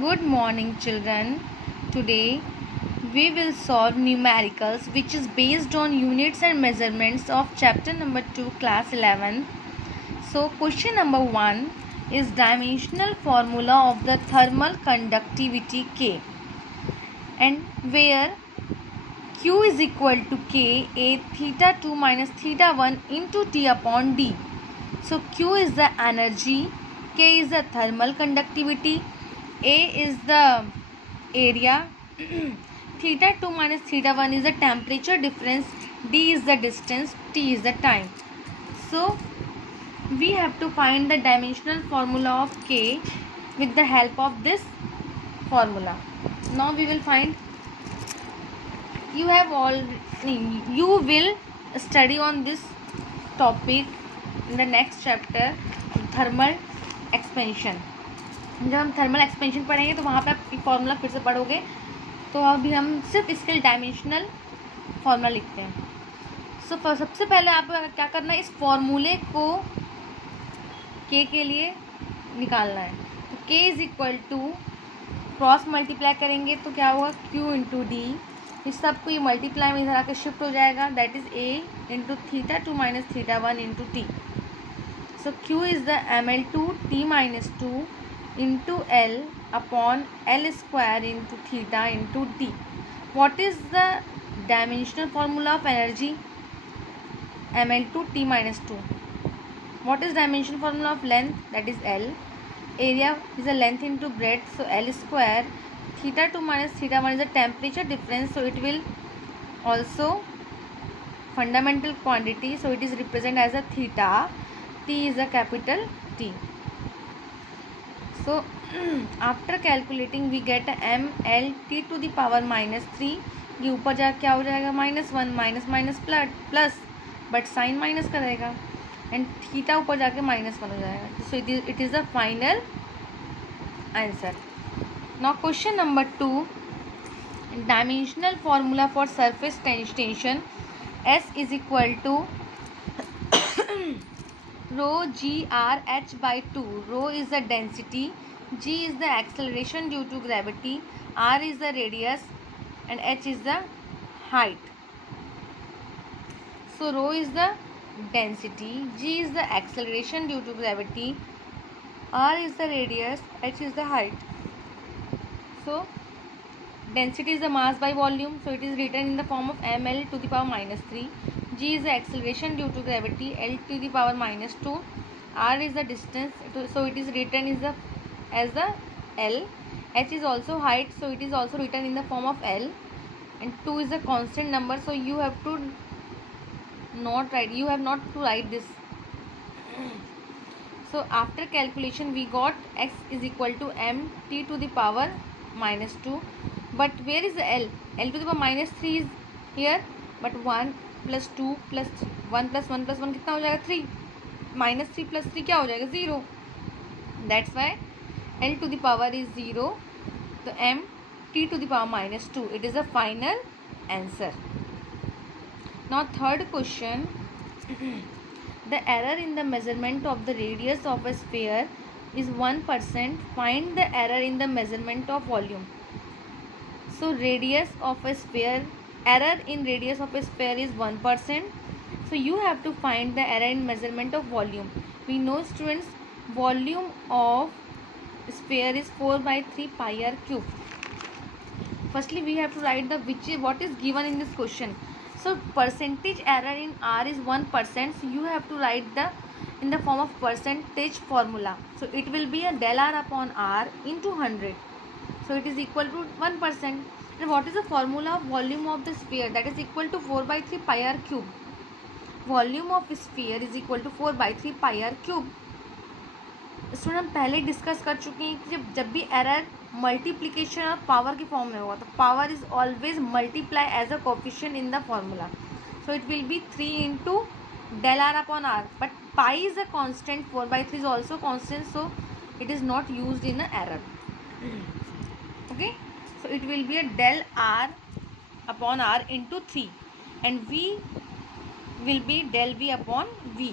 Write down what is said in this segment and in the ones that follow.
Good morning, children. Today we will solve numericals, which is based on units and measurements of chapter number 2, class 11. So, question number 1 is dimensional formula of the thermal conductivity K, and where Q is equal to K A theta 2 minus theta 1 into T upon D. So, Q is the energy, K is the thermal conductivity, A is the area, theta 2 minus theta 1 is the temperature difference, D is the distance, T is the time. So, we have to find the dimensional formula of K with the help of this formula. Now we will find, you will study on this topic in the next chapter, thermal expansion. जब हम thermal expansion पढ़ेंगे तो वहाँ पे आप formula फिर से पढ़ोगे. तो अभी हम सिर्फ इसके डायमेंशनल फॉर्मूला लिखते हैं. सो सबसे पहले आपको क्या करना है, इस फॉर्मूले को के लिए निकालना है. तो k is equal to cross multiply करेंगे तो क्या होगा, क्यू इंटू डी. इस सबको ये मल्टीप्लाई में इधर आकर शिफ्ट हो जाएगा. That is a into theta 2 minus theta 1 into T. So Q is the ml2 t minus 2 into L upon L square into theta into D. What is the dimensional formula of energy? ml2 t minus 2. What is dimensional formula of length? That is L. Area is the length into breadth, so L square. Theta 2 minus theta 1 is the temperature difference, so it will also fundamental quantity, so it is represented as a theta. T is a capital T. So after calculating we get ml t to the power minus 3. ये ऊपर जा क्या हो जाएगा, -1 minus minus plus, but sign minus करेगा, and theta ऊपर जाके -1 हो जाएगा. So it is the final answer. Now question number 2, dimensional formula for surface tension. S is equal to rho g r h by 2. Rho is the density, g is the acceleration due to gravity, r is the radius, and h is the height. So rho is the density, g is the acceleration due to gravity, r is the radius, h is the height. So density is the mass by volume, so it is written in the form of ml to the power minus 3. G is the acceleration due to gravity, L to the power minus 2. R is the distance, so it is written as the L. H is also height, so it is also written in the form of L. And 2 is a constant number, so you have not to write this. So after calculation we got x is equal to m t to the power minus 2. But where is the L? L to the power minus 3 is here, but 1 plus 2 plus 1 plus 1 plus 1 कितना हो जाएगा, 3. -3 plus 3 क्या हो जाएगा, 0. That's why L to the power is 0. तो m t to the power minus 2. It is a final answer. Now third question, the error in the measurement of the radius of a sphere is 1%. Find the error in the measurement of volume. So radius of a sphere, error in radius of a sphere is 1%. So you have to find the error in measurement of volume. We know, students, volume of sphere is 4/3 pi r cube. Firstly we have to write what is given in this question. So percentage error in r is 1%, so you have to write in the form of percentage formula. So it will be a del r upon r into 100. So it is equal to 1%. And what is the formula of volume of the sphere? That is equal to 4/3 pi r cube. Volume of sphere is equal to 4/3 pi r cube. Student हम पहले discuss कर चुके हैं कि जब भी error multiplication और power की फॉर्म में होगा तो power is always multiply as a coefficient in the formula. So it will be 3 into del r upon r, but pi is a constant, 4/3 is also constant, so it is not used in an error. Okay, so it will be a del r upon r into 3, and v will be del v upon v.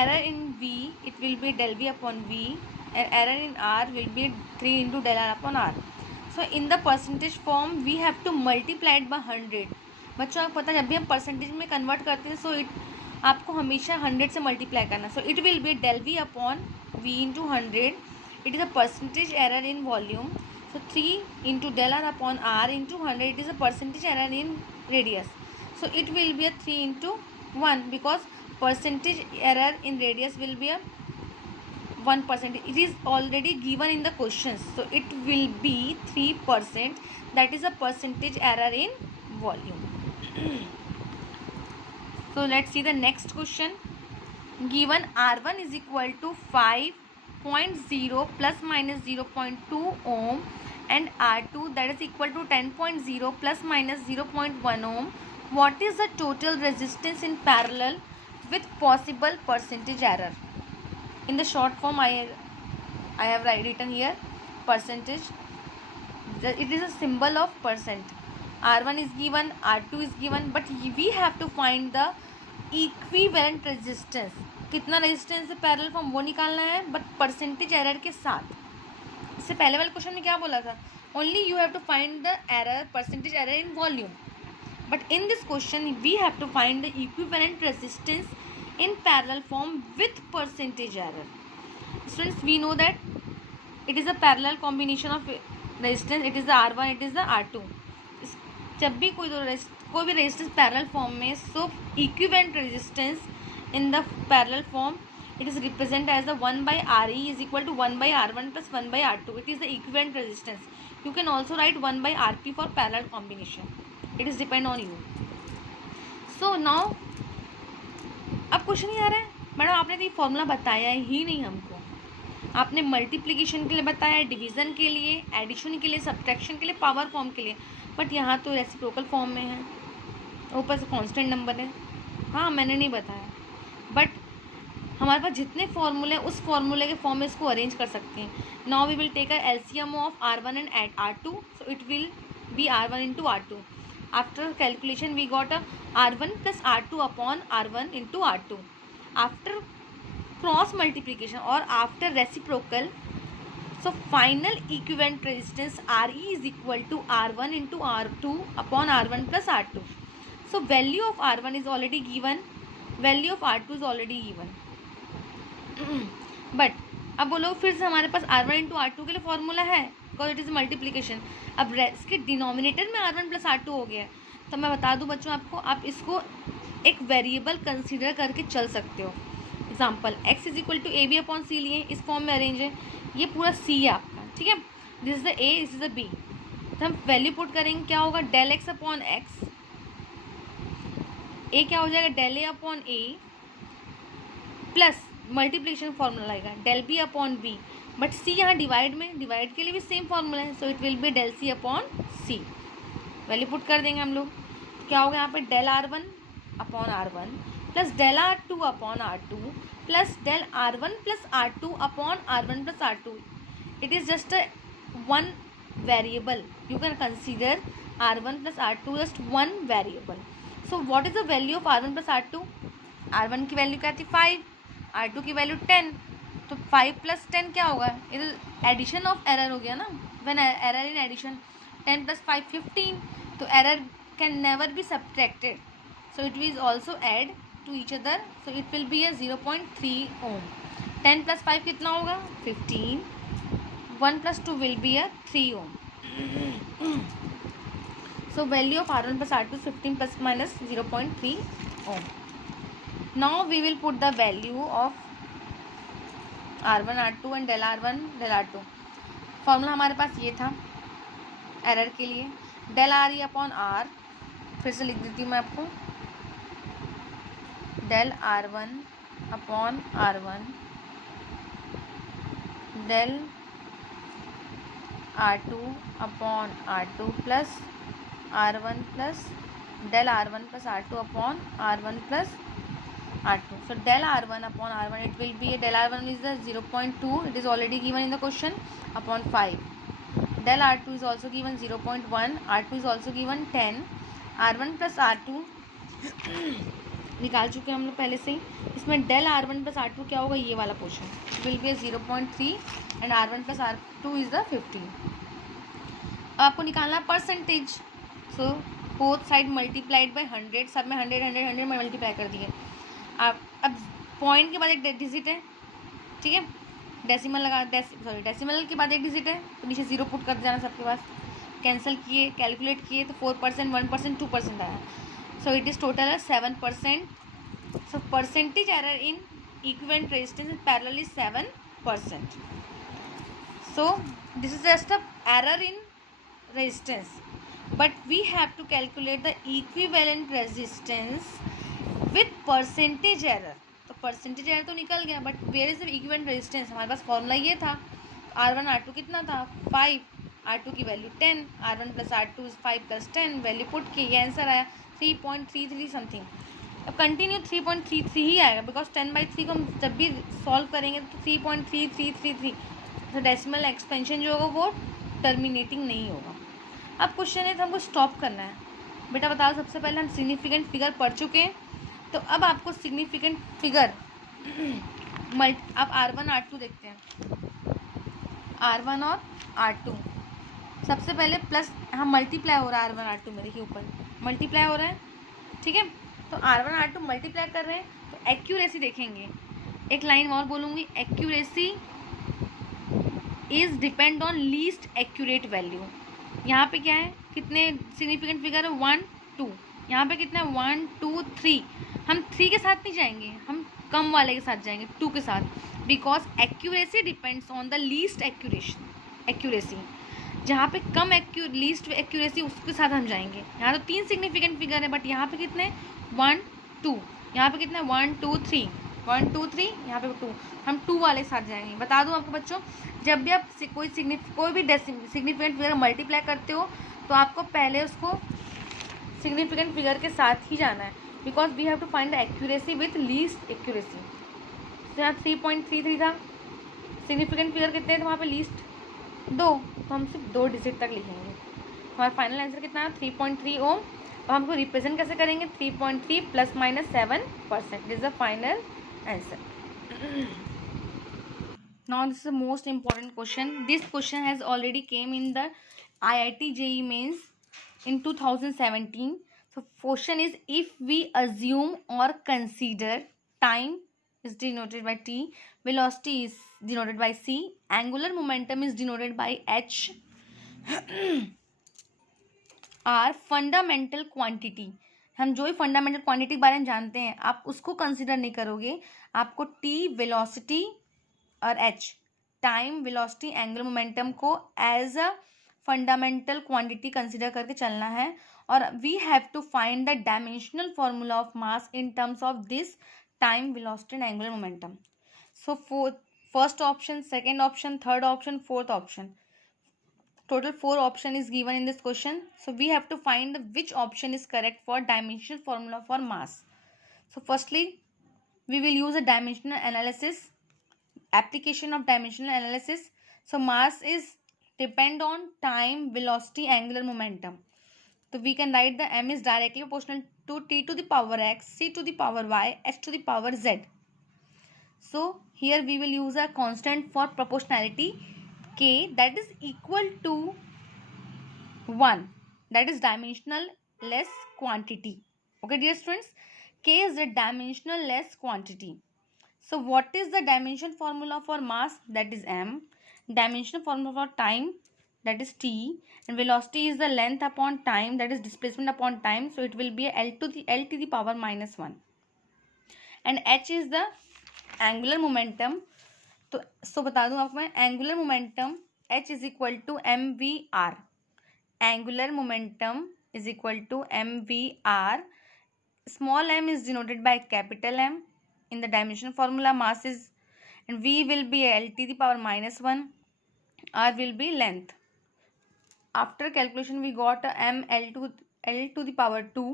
Error in v, it will be del v upon v, and error in R will be 3 into del R upon R. So in the percentage form we have to multiply it by 100. बच्चों आपको पता है जब भी हम percentage में convert करते हैं सो आपको हमेशा 100 से मल्टीप्लाई करना. सो it will B del V upon V into 100. It is a percentage error in volume. So 3 into del R upon R into 100. It is a percentage error in radius. So it will be a 3 into 1 because percentage error in radius will be a 1%. It is already given in the questions. So it will be 3%. That is a percentage error in volume. So let's see the next question. Given R1 is equal to 5.0 plus minus 0.2 ohm and R2 that is equal to 10.0 plus minus 0.1 ohm. What is the total resistance in parallel with possible percentage error? In the short form I have written here percentage. It is a symbol of percent. R1 is given, R2 is given, but we have to find the equivalent resistance. कितना resistance है parallel form वो निकालना है, but percentage error के साथ. इससे पहले वाले क्वेश्चन में क्या बोला था? Only you have to find the error, percentage error in volume. But in this question we have to find the equivalent resistance in parallel form with percentage error. Students, we know that it is a parallel combination of resistance. It is the R1, it is the R2. जब भी कोई भी resistance parallel form में, so equivalent resistance in the parallel form it is represented as the 1 by RE is equal to 1 by R1 plus 1 by R2. It is the equivalent resistance. You can also write 1 by RP for parallel combination. It is depend on you. So now अब question ये आ रहा है, madam आपने तो ये formula बताया ही नहीं हमको. आपने मल्टीप्लिकेशन के लिए बताया, डिवीज़न के लिए, एडिशन के लिए, सब्ट्रैक्शन के लिए, पावर फॉर्म के लिए, बट यहाँ तो रेसिप्रोकल फॉर्म में है, ऊपर से कांस्टेंट नंबर है. हाँ मैंने नहीं बताया, बट हमारे पास जितने फॉर्मूले हैं उस फॉर्मूले के फॉर्म में इसको अरेंज कर सकते हैं. Now we will take a LCM of R1 and R2. So it will be R1 into R2. After calculation we got a R1 plus R2 upon R1 into R2. After cross multiplication or after reciprocal, so final equivalent resistance RE is equal to R1 into R2 upon R1 plus R2. So value of R1 is already given, value of R2 is already given. But अब बोलो फिर से हमारे पास R1 into R2 के लिए formula है, because it is multiplication. अब इसके डिनोमिनेटर में R1 प्लस R2 हो गया, तो मैं बता दूं बच्चों आपको, आप इसको एक वेरिएबल कंसीडर करके चल सकते हो. Example x is equal to a b upon c लिए, इस फॉर्म में अरेंज है, ये पूरा c है आपका, ठीक है. This is the a, this is the b. तो हम वैल्यू पुट करेंगे, क्या होगा, del x upon x. A क्या हो जाएगा, del a upon a plus multiplication formula आएगा del b upon b. But c यहाँ डिवाइड में, डिवाइड के लिए भी सेम फॉर्मूला है, so it will be del C upon C. Value put कर देंगे हम लोग, क्या होगा यहाँ पे, del R1 upon R1 plus del R2 upon R2 plus del R1 plus R2 upon R1 plus R2. It is just one variable. You can consider R1 plus R2 just one variable. So what is the value of R1 plus R2? R1 की value क्या थी 5, R2 की value 10. तो 5 plus 10 क्या होगा, ये addition of error हो गया ना, when error in addition. 10 plus 5 15. तो error can never be subtracted, so it will also add to each other. So it will be a 0.3 ohm. 10 plus 5 कितना होगा, 15. 1 plus 2 will be a 3 ohm. So value of R1 plus R2 15 plus minus 0.3 ohm. Now we will put the value of R1 R2 and del R1 del R2. Formula हमारे पास ये था error के लिए, del R E upon R. फिर से लिख देती हूँ मैं आपको, del R1 upon R1 del R2 upon R2 plus R1 plus del R1 plus R2 upon R1 plus R2. So del R1 upon R1, it will be, del R1 is the 0.2, it is already given in the question, upon 5. Del R2 is also given 0.1, R2 is also given 10. R1 plus R2 निकाल चुके हैं हम लोग पहले से ही। इसमें del R1 plus R2 क्या होगा, ये वाला portion will be 0.3 and R1 plus R2 is the 15। आपको निकालना है percentage. So both side multiplied by 100, सब में 100 100 100 में मल्टीप्लाई कर दिए। आप अब पॉइंट के बाद एक डिजिट है, ठीक है, डेसिमल लगा, डेसिमल के बाद एक डिजिट है तो नीचे 0 पुट कर जाना सबके पास। कैंसिल किए, कैलकुलेट किए तो 4%, 1%, 2% आया। सो it is total 7%. So percentage error in equivalent resistance in parallel is 7%. So this is just a error in resistance, but we have to calculate the equivalent resistance with percentage error. तो percentage error तो निकल गया, but where is the equivalent resistance? हमारे पास formula ये था, R1 R2 कितना था 5, R2 की value 10, R1 plus R2 is 5 plus 10, value put की, ये आंसर आया 3.33 समथिंग। अब कंटिन्यू 3.33 ही आएगा, बिकॉज 10/3 को हम जब भी सॉल्व करेंगे तो 3.3333, तो डेसिमल एक्सपेंशन जो होगा वो टर्मिनेटिंग नहीं होगा। अब क्वेश्चन है तो हमको स्टॉप करना है। बेटा बताओ, सबसे पहले हम सिग्निफिकेंट फिगर पढ़ चुके हैं, तो अब आपको सिग्निफिकेंट फिगर आप R1 R2 देखते हैं, R1 और R2। सबसे पहले प्लस, हाँ मल्टीप्लाई हो रहा है R1 R2 में, देखिए ऊपर मल्टीप्लाई हो रहा है, ठीक है। तो R1 R2 मल्टीप्लाई कर रहे हैं, तो एक्यूरेसी देखेंगे। एक लाइन और बोलूँगी, accuracy is depend on least accurate value. यहाँ पे क्या है, कितने सिग्निफिकेंट फिगर है 1 2, यहाँ पे कितना है 1 2 3। हम 3 के साथ नहीं जाएंगे, हम कम वाले के साथ जाएंगे 2 के साथ, because accuracy depends on the least accuracy. जहाँ पे कम लीस्ट एक्यूरेसी उसके साथ हम जाएंगे। यहाँ तो 3 सिग्निफिकेंट फिगर है, बट यहाँ पे कितने 1 2, यहाँ पे कितना 1 2 3, 1 2 3, यहाँ पे 2, हम 2 वाले के साथ जाएंगे। बता दूँ आपको बच्चों, जब भी आप कोई भी सिग्निफिकेंट फिगर मल्टीप्लाई करते हो तो आपको पहले उसको सिग्निफिकेंट फिगर के साथ ही जाना है, because we have to find the accuracy with least accuracy. तो यहाँ 3.33 था, सिग्निफिकेंट फिगर कितने थे वहाँ पे लीस्ट 2, तो हम सिर्फ 2 डिजिट तक लिखेंगे। हमारा फाइनल आंसर कितना है 3.3 ओम। और हमको रिप्रेजेंट कैसे करेंगे, 3.3 + -7% is the final answer. Now this is the most important question. This question has already came in the IIT JEE Mains in 2017. So question is, if we assume or consider time is denoted by T, velocity is denoted by C, angular momentum is denoted by H, are fundamental quantity, हम जो ही fundamental quantity के बारे में जानते हैं आप उसको consider नहीं करोगे, आपको टी वेलोसिटी और h time velocity angular momentum को as a fundamental quantity consider करके चलना है। और we have to find the dimensional formula of mass in terms of this time velocity and angular momentum. So first option, second option, third option, fourth option, total 4 option is given in this question. So we have to find which option is correct for dimensional formula for mass. So firstly we will use a dimensional analysis, application of dimensional analysis. So mass is depend on time, velocity, angular momentum. So we can write the m is directly proportional to t to the power x, c to the power y, h to the power z. So here we will use a constant for proportionality k, that is equal to 1, that is dimensional less quantity. Okay dear students, k is the dimensional less quantity. So what is the dimension formula for mass, that is m, dimensional formula for time, that is t, and velocity is the length upon time, that is displacement upon time, so it will be l to the power -1, and h is the angular momentum. तो बता दूं आपको मैं, angular momentum h is equal to mvr, angular momentum is equal to mvr. Small m is denoted by capital M. In the dimensional formula, mass is, and v will be l to the power -1, r will be length. After calculation we got m l to the power 2,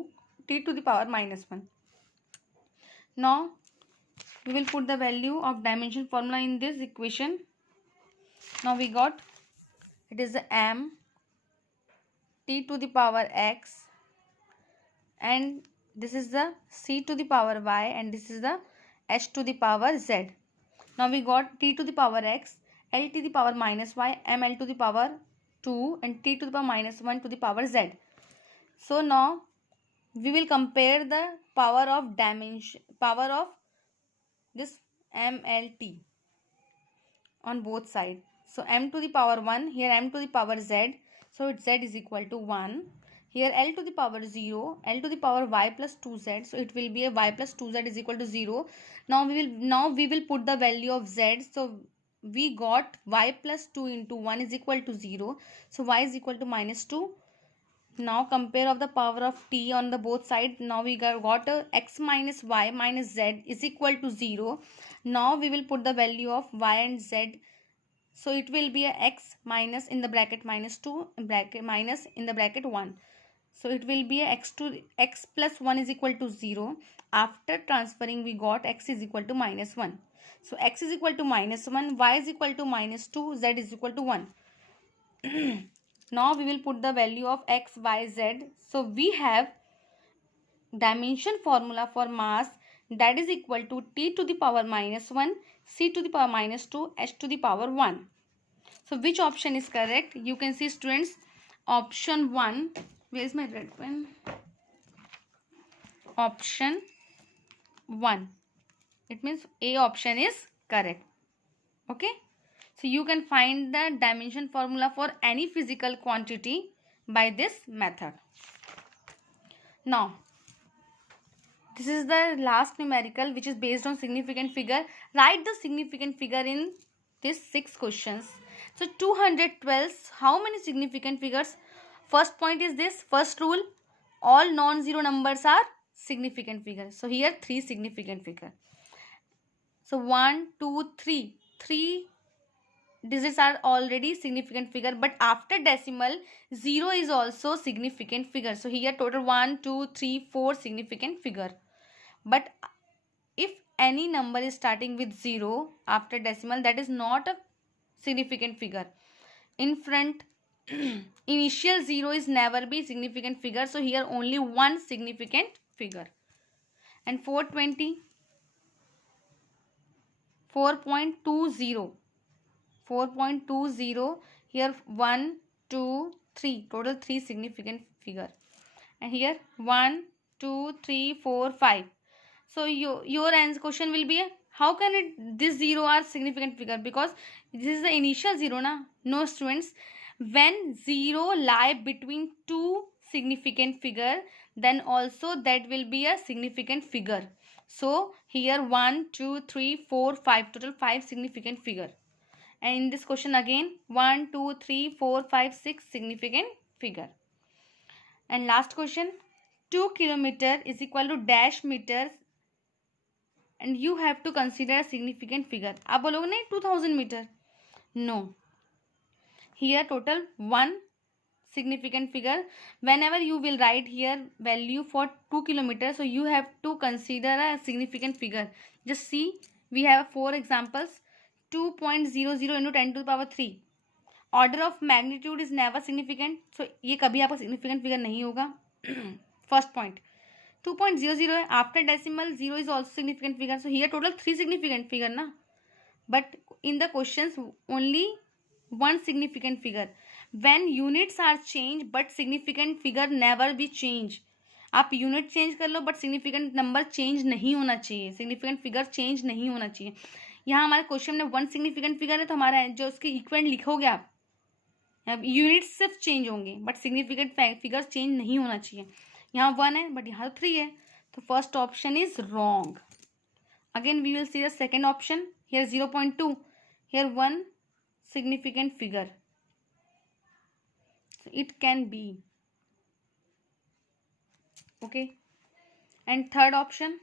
t to the power -1. Now we will put the value of dimension formula in this equation. Now we got, it is m t to the power x and this is the c to the power y and this is the h to the power z. Now we got t to the power x, l to the power minus y, ml to the power 2 and t to the power minus 1 to the power z. So now we will compare the power of this mlt on both sides. So m to the power 1, here m to the power z, so it's z is equal to 1. Here l to the power 0, l to the power y plus 2z, so it will be a y plus 2z is equal to 0. Now we will put the value of z. So we got y plus 2 into 1 is equal to 0. So y is equal to minus 2. Now compare of the power of t on the both sides. Now we got x minus y minus z is equal to 0. Now we will put the value of y and z. So it will be a x minus in the bracket minus 2 bracket minus in the bracket 1. So it will be a x plus 1 is equal to 0. After transferring we got x is equal to minus 1. So x is equal to minus 1, y is equal to minus 2, z is equal to 1. Now we will put the value of x, y, z. So we have dimension formula for mass, that is equal to t to the power minus 1, c to the power minus 2, h to the power 1. So which option is correct? You can see students, option 1. Where is my red pen? Option 1. It means A option is correct. Okay. So you can find the dimension formula for any physical quantity by this method. Now, this is the last numerical which is based on significant figure. Write the significant figure in these 6 questions. So 212, how many significant figures? First point is this, first rule, all non-zero numbers are significant figures. So here 3 significant figure. So 1, 2, 3. 3 digits are already significant figure, but after decimal 0 is also significant figure. So here total 1, 2, 3, 4 significant figure. But if any number is starting with 0 after decimal, that is not a significant figure. In front initial 0 is never be significant figure. So here only one significant figure. And 420, 4.20, 4.20, here 1, 2, 3, total 3 significant figure. And here 1, 2, 3, 4, 5. So your answer question will be, how can this 0 are significant figure? Because this is the initial 0 na. No students, when 0 lie between two significant figure, then also that will be a significant figure. So here 1, 2, 3, 4, 5, total 5 significant figure. And in this question again 1, 2, 3, 4, 5, 6 significant figure. And last question, 2 kilometer is equal to dash meters and you have to consider a significant figure. आप बोलोगे नहीं 2000 metre, no. Here total 1 significant figure. Whenever you will write here value for 2 kilometers, so you have to consider a significant figure. Just see, we have 4 examples. 2.00 into 10 to the power 3. Order of magnitude is never significant. So ये कभी आपका significant figure नहीं होगा. First point. 2.00 है, after decimal 0 is also significant figure. So here total 3 significant figure ना. But in the questions only one significant figure. When units are changed but significant figure never be change. आप unit change कर लो but significant number change नहीं होना चाहिए, significant figure change नहीं होना चाहिए. यहाँ हमारे क्वेश्चन में वन सिग्निफिकेंट फिगर है तो हमारा जो उसके इक्वेंट लिखोगे आप यूनिट सिर्फ चेंज होंगे बट सिग्निफिकेंट फिगर चेंज नहीं होना चाहिए. यहाँ 1 है बट यहाँ 3 है, तो first option is wrong. Again we will see the second option. Here 0.2, here 1 significant figure, so it can be. Okay. And third option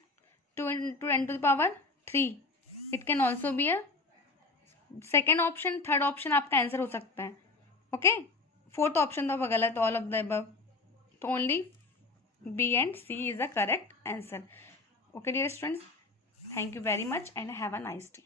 2 into 10 to the power 3, it can also be a second option. Third option आपका answer हो सकता है. Okay. Fourth option तो गलत, all of the above. तो only B and C is the correct answer. Okay dear students, thank you very much and have a nice day.